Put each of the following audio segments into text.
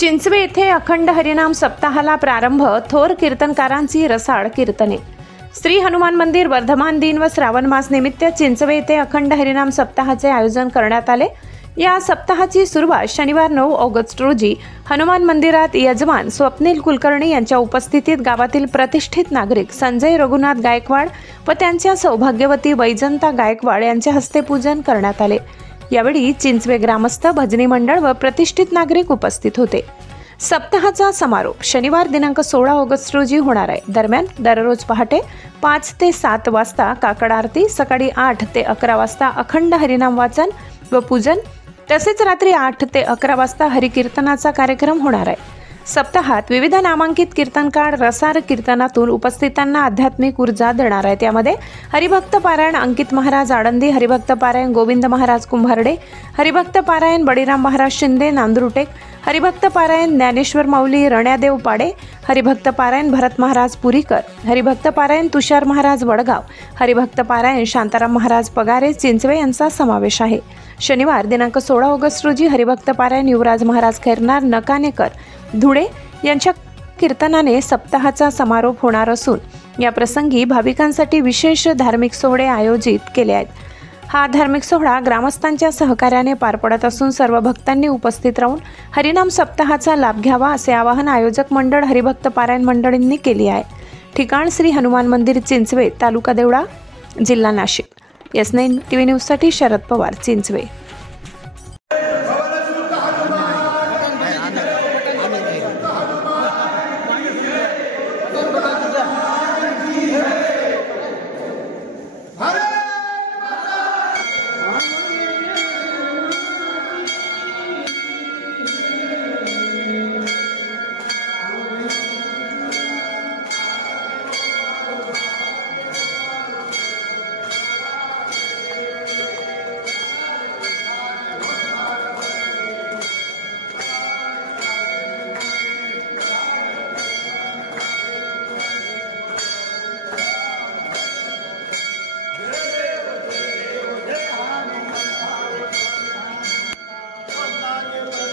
चिंचवे येथे अखंड हरिनाम सप्ताहाला प्रारंभ. थोर कीर्तनकारांची रसाळ कीर्तने. श्री हनुमान मंदिर वर्धमान दिन व श्रावण मास निमित्त चिंचवे येथे अखंड हरिनाम सप्ताहाचे आयोजन करण्यात आले. या सप्ताहाची सुरुवात शनिवार 9 ऑगस्ट रोजी हनुमान मंदिरात यजमान स्वप्नील कुलकर्णी यांच्या उपस्थितीत गावातील प्रतिष्ठित नागरिक संजय रघुनाथ गायकवाड व त्यांच्या सौभाग्यवती वैजंता गायकवाड यांच्या हस्ते पूजन करण्यात आले. यावेळी चिंचवे ग्रामस्थ, भजनी मंडळ व प्रतिष्ठित नागरिक उपस्थित होते. सप्ताहाचा समारोप शनिवार दिनांक 16 ऑगस्ट रोजी होणार आहे. दरम्यान दररोज पहाटे 5 ते 7 वाजता काकड आरती, सकाळी 8 ते 11 वाजता अखंड हरिनाम वाचन व पूजन, तसेच रात्री 8 ते 11 वाजता हरिकीर्तनाचा कार्यक्रम होणार आहे. सप्ताहात विविध नामांकित कीर्तनकार रसाळ कीर्तनातून उपस्थितांना आध्यात्मिक ऊर्जा देणार आहेत. यामध्ये हरिभक्त पारायण अंकित महाराज आळंदी, हरिभक्त पारायण गोविंद महाराज कुंभारडे, हरिभक्त पारायण बळीराम महाराज शिंदे नांदुरटेक, हरिभक्त पारायण ज्ञानेश्वर माऊली रण्यादेव पाडे, हरिभक्त पारायण भरत महाराज पुरीकर, हरिभक्त पारायण तुषार महाराज वडगाव, हरिभक्त पारायण शांताराम महाराज पगारे चिंचवे यांचा समावेश आहे. शनिवार दिनांक 16 ऑगस्ट रोजी हरिभक्त पारायण युवराज महाराज खैरनार नकानेकर धुळे यांच्या कीर्तनाने सप्ताहाचा समारोप होणार असून या प्रसंगी भाविकांसाठी विशेष धार्मिक सोहळे आयोजित केले आहेत. हा धार्मिक सोहळा ग्रामस्थांच्या सहकार्याने पार पडत असून सर्व भक्तांनी उपस्थित राहून हरिनाम सप्ताहाचा लाभ घ्यावा असे आवाहन आयोजक मंडळ हरिभक्त पारायण मंडळींनी केले आहे. ठिकाण श्री हनुमान मंदिर चिंचवे, तालुका देवळा, जिल्हा नाशिक. S9 TV न्यूजसाठी शरद पवार, चिंचवे.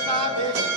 Stop it.